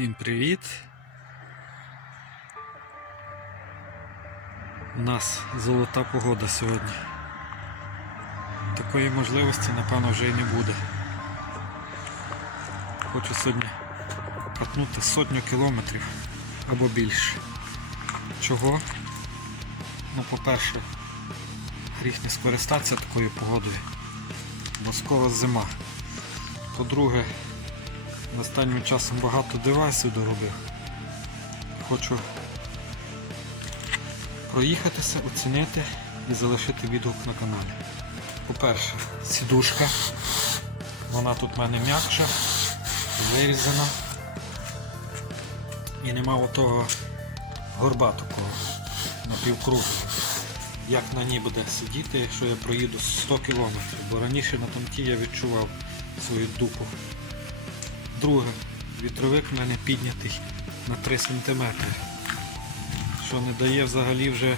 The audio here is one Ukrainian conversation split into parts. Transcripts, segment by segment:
Всім привіт! У нас золота погода сьогодні. Такої можливості, напевно, вже і не буде. Хочу сьогодні катнути сотню кілометрів або більше. Чого? Ну, по-перше, гріх не скористатися такою погодою, бо скоро зима. По-друге, Останнім часом багато девайсів доробив. Хочу проїхатися, оцінити і залишити відгук на каналі. По-перше, сідушка. Вона тут в мене м'якша, вирізана. І нема отого горба такого на півкругу. Як на ній буде сидіти, якщо я проїду 100 км, бо раніше на томті я відчував свою дупу. Друге, вітровик в мене піднятий на 3 см, що не дає взагалі вже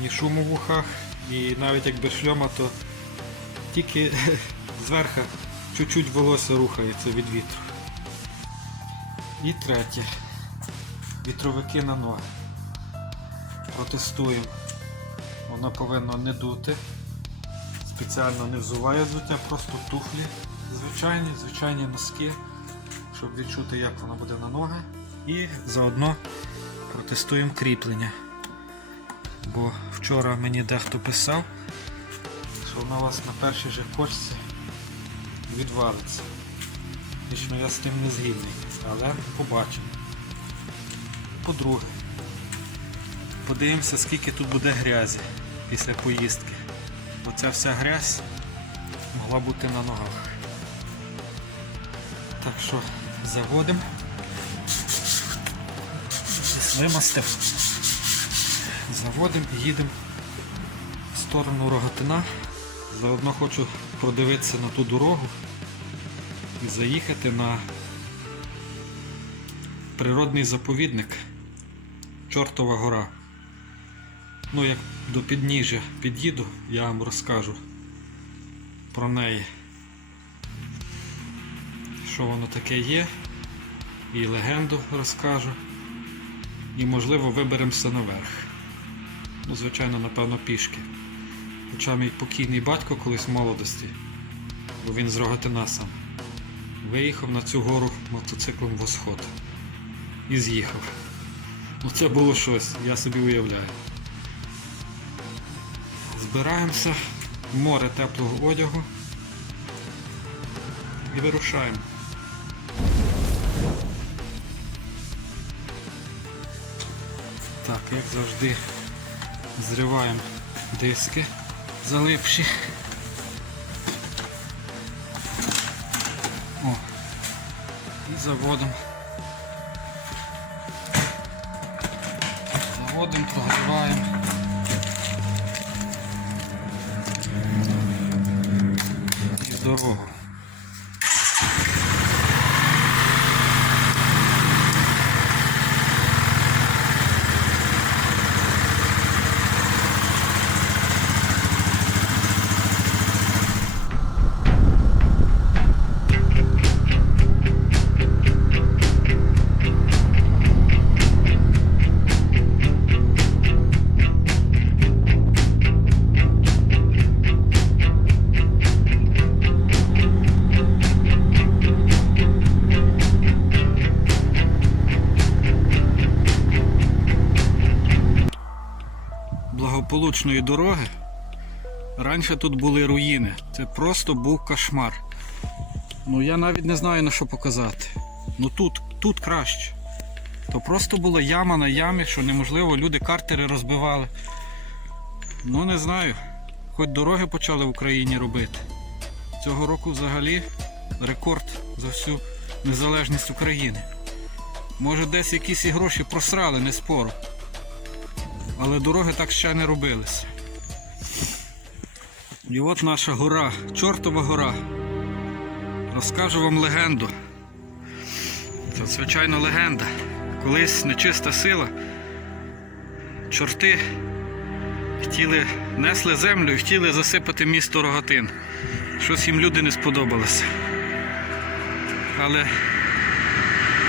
ні шуму в ухах, і навіть як без шльома, то тільки зверху чуть-чуть волосся рухається від вітру. І третє. Вітровики на ноги. Протестуємо. Воно повинно не дути. Спеціально не взуває взуття, просто туфлі звичайні, звичайні носки, щоб відчути, як воно буде на ноги. І заодно протестуємо кріплення. Бо вчора мені дехто писав, що воно у вас на першій же кочці відвалиться. Лічно я з тим не згідний, але побачимо. По-друге, подивимося, скільки тут буде грязі після поїздки. Бо ця вся грязь могла бути на ногах. Так що заводимо. Вимастив. Заводимо і їдемо в сторону Рогатина. Заодно хочу продивитися на ту дорогу і заїхати на природний заповідник Чортова гора. Ну, як до підніжжя під'їду, я вам розкажу про неї що воно таке є, і легенду розкажу. І можливо виберемося наверх. Ну, звичайно, напевно, пішки. Хоча мій покійний батько колись в молодості, бо він з Рогатина сам, виїхав на цю гору мотоциклом Восход. І з'їхав. Ну це було щось, я собі уявляю. Збираємося в море теплого одягу і вирушаємо. Так, як завжди, зриваємо диски залипші. О, і заводимо. Заводимо, прогріваємо. І дорогу. Благополучної дороги. Раніше тут були руїни. Це просто був кошмар. Ну я навіть не знаю на що показати. Ну тут, тут краще. То просто була яма на ямі, що неможливо, люди картери розбивали. Ну не знаю. Хоч дороги почали в Україні робити. Цього року взагалі рекорд за всю незалежність України. Може десь якісь і гроші просрали, не спору. Але дороги так ще не робилися. І от наша гора, чортова гора. Розкажу вам легенду. Це звичайно легенда. Колись нечиста сила. Чорти хотіли, несли землю і хотіли засипати місто Рогатин. Щось їм люди не сподобалося. Але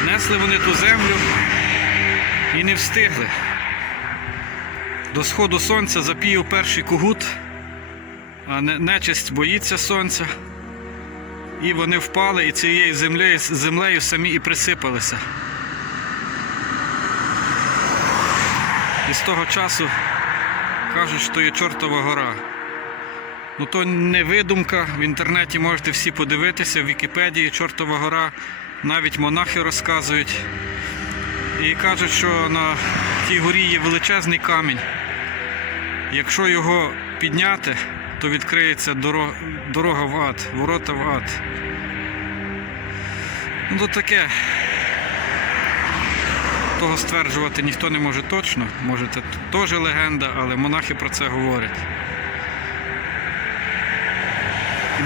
Несли вони ту землю і не встигли. До сходу сонця запіяв перший кугут, а нечисть боїться сонця. І вони впали і цією землею, землею самі і присипалися. І з того часу кажуть, що є чортова гора. Ну то не видумка, в інтернеті можете всі подивитися, в Вікіпедії Чортова гора, навіть монахи розказують. І кажуть, що на тій горі є величезний камінь. Якщо його підняти, то відкриється дорога, в ад, ворота в ад. Ну то таке. Того стверджувати ніхто не може точно. Може це теж легенда, але монахи про це говорять.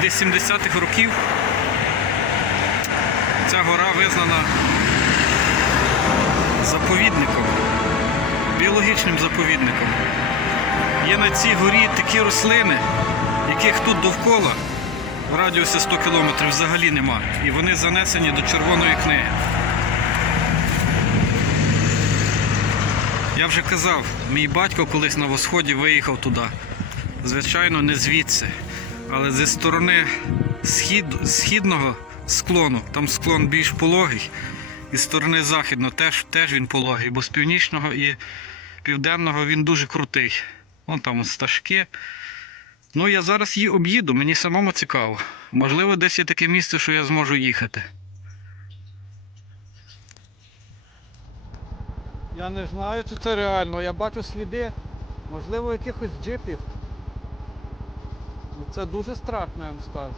Десь 70-х років ця гора визнана заповідником, біологічним заповідником. Є на цій горі такі рослини, яких тут довкола в радіусі 100 км взагалі нема. І вони занесені до червоної книги. Я вже казав, мій батько колись на восході виїхав туди. Звичайно, не звідси, але зі сторони схід, східного склону, там склон більш пологий, і з сторони західного теж, теж він пологий, бо з північного і південного він дуже крутий. Вон там стажки. Ну, я зараз її об'їду, мені самому цікаво. Можливо, десь є таке місце, що я зможу їхати. Я не знаю, чи це реально. Я бачу сліди, можливо, якихось джипів. Ну, Це дуже страшно, я вам скажу.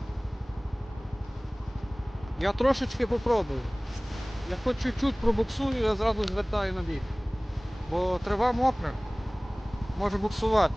Я трошечки попробую. Я хоч чуть-чуть пробуксую, я зразу звертаю на бік. Бо трава мокра, може буксувати.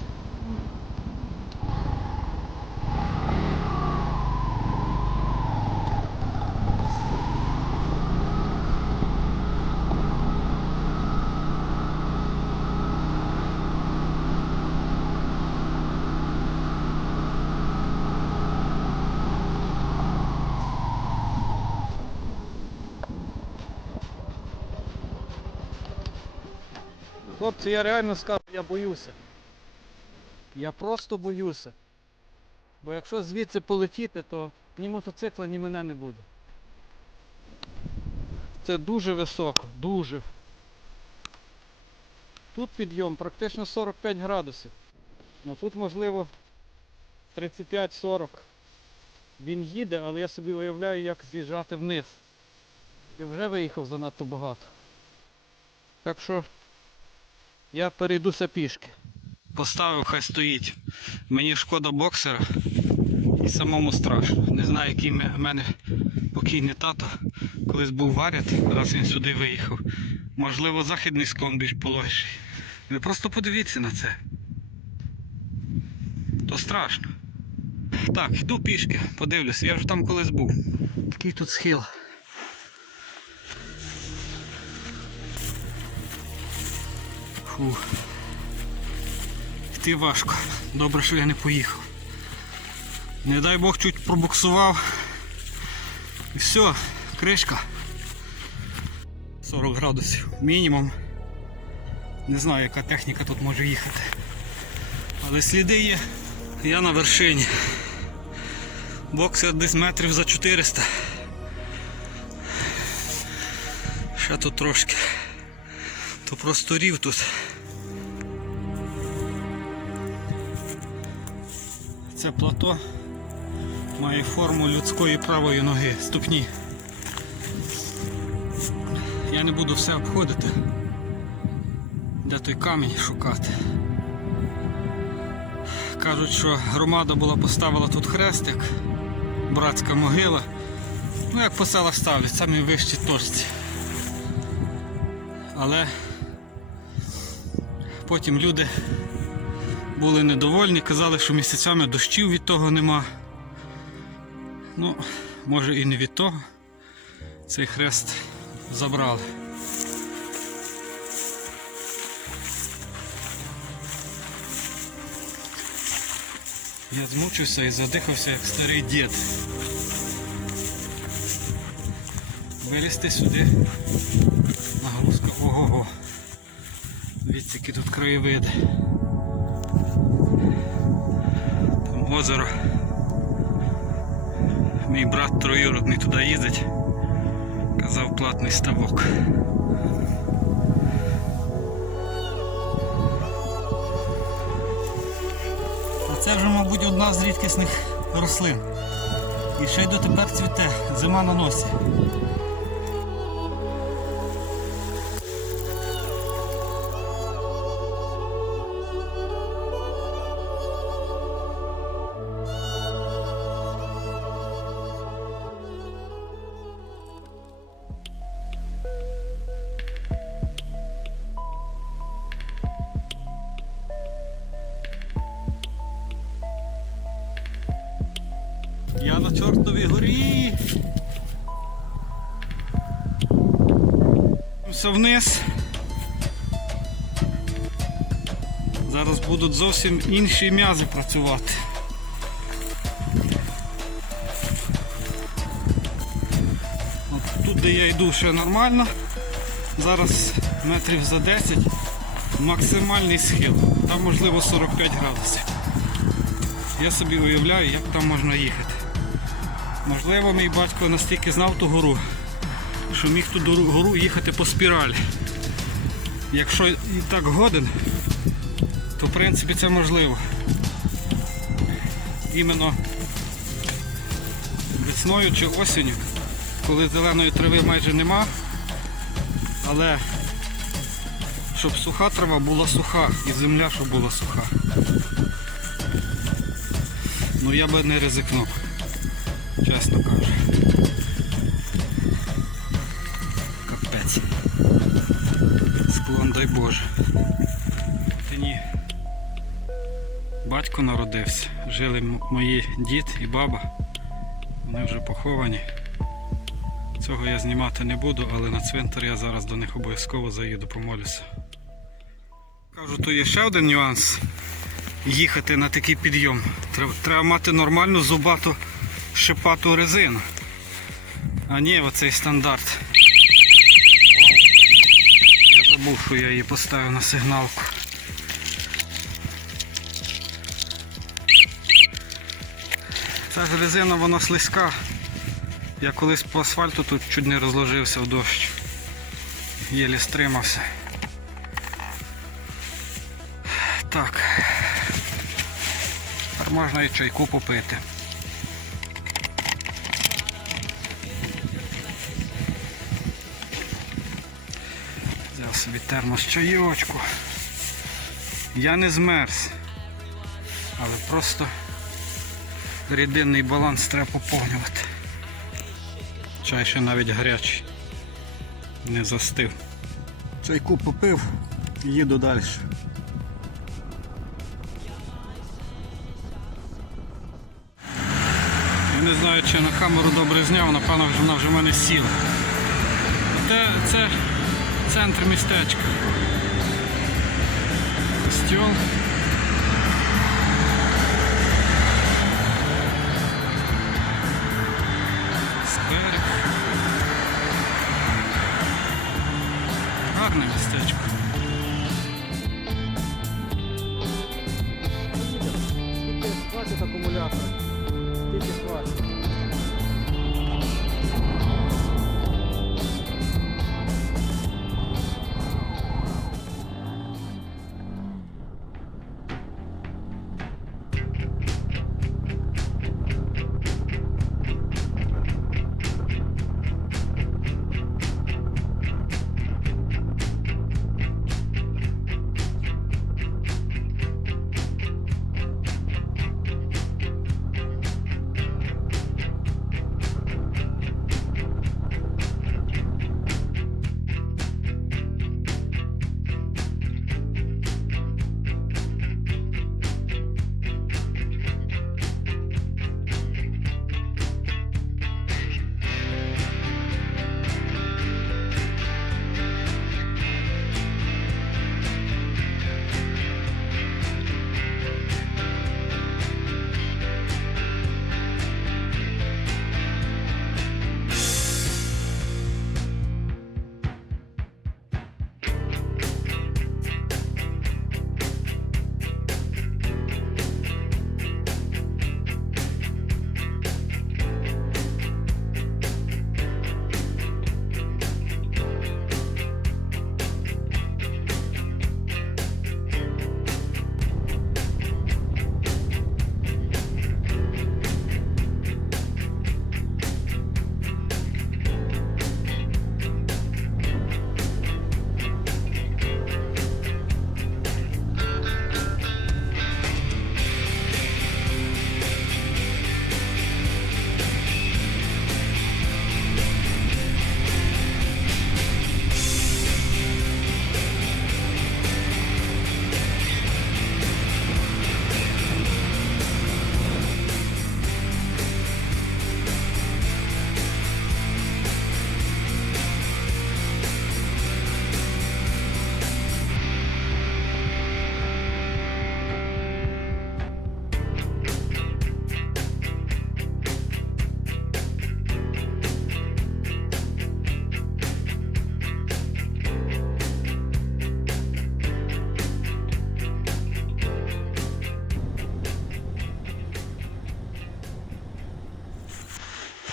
Хлопці, я реально скажу, я боюся. Я просто боюся. Бо якщо звідси полетіти, то ні мотоцикла, ні мене не буде. Це дуже високо, дуже. Тут підйом практично 45 градусів. Ну тут можливо 35-40. Він їде, але я собі уявляю, як з'їжджати вниз. І вже виїхав занадто багато. Так що я перейдуся пішки. Поставив, хай стоїть. Мені шкода боксера і самому страшно. Не знаю, який в мене покійний тато колись був варят, раз він сюди виїхав. Можливо, західний склон більш пологіший. Ви просто подивіться на це. То страшно. Так, йду пішки, подивлюся, я вже там колись був. Такий тут схил. Фух. Йти важко. Добре, що я не поїхав. Не дай Бог чуть пробуксував. І все, кришка. 40 градусів мінімум. Не знаю, яка техніка тут може їхати. Але сліди є. Я на вершині. Боксер десь метрів за 400. Ще тут трошки. То просто рів тут. Це плато має форму людської правої ноги, ступні. Я не буду все обходити, де той камінь шукати. Кажуть, що громада була поставила тут хрестик, братська могила. Ну як по селах ставлять, самі вищі точці. Але потім люди були недовольні, казали, що місяцями дощів від того нема. Ну, може і не від того. Цей хрест забрали. Я змучився і задихався як старий дід. вилізти сюди. Нагрузка. Ого-го. Дивіться, які тут краєвиди. Там озеро. Мій брат троюродний туди їздить. Казав платний ставок. А це вже, мабуть, одна з рідкісних рослин. І ще й дотепер цвіте, зима на носі. Зараз будуть зовсім інші м'язи працювати. От тут, де я йду, ще нормально. Зараз метрів за 10 максимальний схил. Там можливо 45 градусів. Я собі уявляю, як там можна їхати. Можливо, мій батько настільки знав ту гору, що міг ту гору їхати по спіралі. Якщо і так годен, то в принципі це можливо. Іменно весною чи осінню, коли зеленої трави майже нема, але щоб суха трава була суха і земля щоб була суха. Ну я би не ризикнув, чесно кажу. Капець. Склон дай Боже. Батько народився. Жили мої дід і баба. Вони вже поховані. Цього я знімати не буду, але на цвинтар я зараз до них обов'язково заїду, помолюся. Кажу, то є ще один нюанс їхати на такий підйом. Треба, треба мати нормальну зубату шипату резину. А ні, оцей стандарт. Я забув, що я її поставив на сигналку. Ця ж резина вона слизька. Я колись по асфальту тут чуть не розложився в дощ. Єлі стримався. Так. Тепер можна і чайку попити. Взяв собі термос чайочку. Я не змерз, але просто рідинний баланс треба поповнювати. Чай ще навіть гарячий. Не застив. Чайку попив, їду далі. Я не знаю, чи на камеру добре зняв, напевно, вже вона вже в мене сіла. Це, це центр містечка. Костьол. Гарне містечко.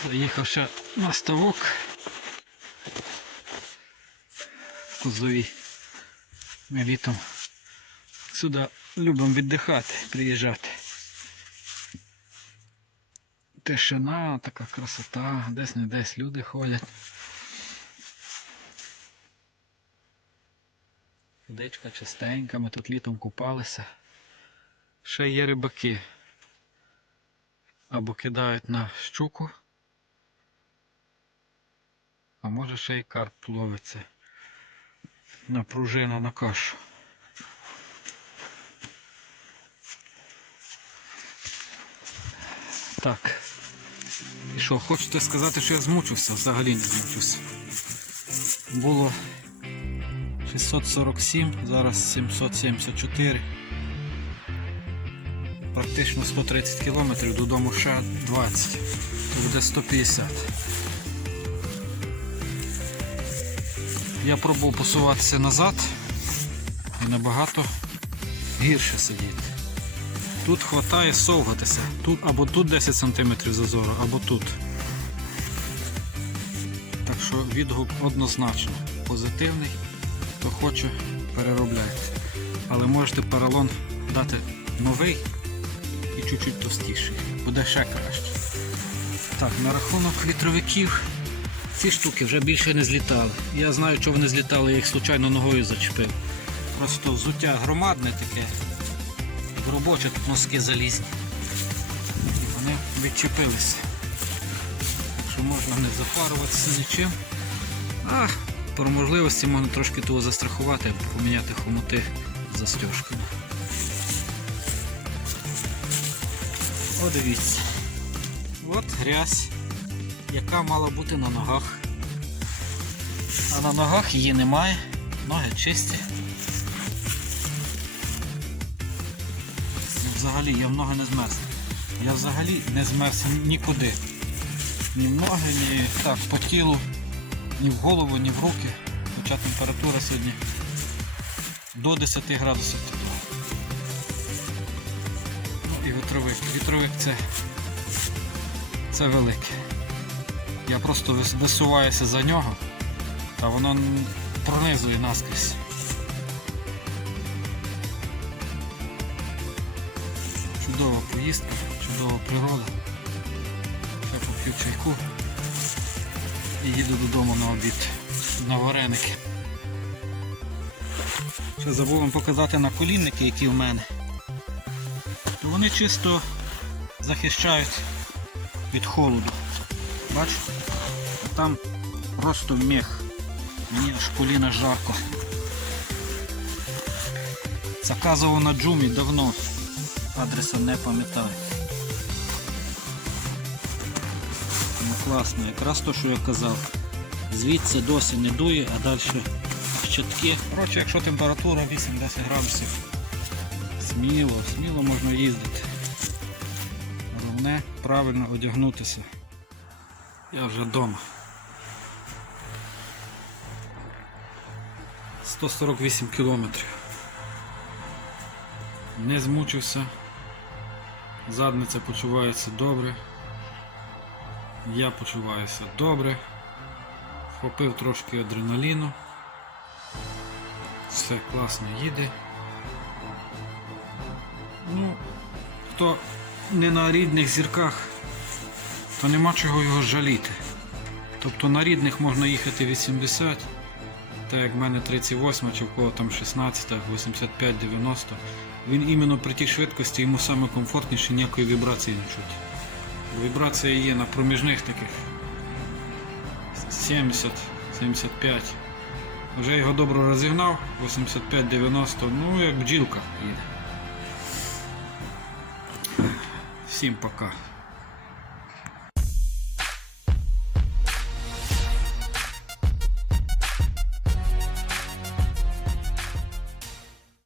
Заїхавши на ставок в Козові. Ми літом сюди любимо віддихати, приїжджати. Тишина, така красота, десь не десь люди ходять. Водичка чистенька, ми тут літом купалися. Ще є рибаки. Або кидають на щуку, а може ще й карп ловиться на пружину на кашу. Так. І що, хочете сказати, що я змучився? Взагалі не змучився. Було 647, зараз 774. Практично 130 кілометрів, додому ще 20. То буде 150. Я пробував посуватися назад і набагато гірше сидіти. Тут хватає совгатися. Тут або тут 10 см зазору, або тут. Так що відгук однозначно позитивний. Хто хоче, переробляйте. Але можете поролон дати новий і чуть-чуть товстіший. Буде ще краще. Так, на рахунок вітровиків. Ці штуки вже більше не злітали. Я знаю, що вони злітали, я їх случайно ногою зачепив. Просто взуття громадне таке. Робоче, тут носки залізні. І вони відчепилися. Що можна не запаруватися нічим. А по можливості можна трошки того застрахувати, поміняти хомути з застежками. О, дивіться. От грязь, яка мала бути на ногах. А на ногах її немає, ноги чисті. І Взагалі я в ноги не змерз. Я взагалі не змерз нікуди. Ні в ноги, ні так, по тілу, ні в голову, ні в руки. Хоча температура сьогодні до 10 градусів тепла. Ну і вітровик. Вітровик це, це велике. Я просто висуваюся за нього, а воно пронизує наскрізь. Чудова поїздка, чудова природа. Ще поп'ю чайку і їду додому на обід на вареники. Ще забув вам показати наколінники, які в мене. То вони чисто захищають від холоду. Бачите? А там просто мех. Мені аж коліна жарко. Заказував на джумі давно. Адреса не пам'ятаю. Ну класно, якраз то, що я казав. Звідси досі не дує, а далі щитки. Коротше, якщо температура 8-10 градусів, сміло, сміло можна їздити. Головне правильно одягнутися. Я вже вдома. 148 кілометрів. Не змучився. Задниця почувається добре. Я почуваюся добре. Вхопив трошки адреналіну. Все класно їде. Ну, хто не на рідних зірках, то нема чого його жаліти. Тобто на рідних можна їхати 80, так як в мене 38 чи в кого там 16, 85, 90. Він іменно при тій швидкості йому саме комфортніше ніякої вібрації не чути. Вібрація є на проміжних таких 70, 75. Вже його добре розігнав, 85-90, ну як бджілка їде. Всім пока.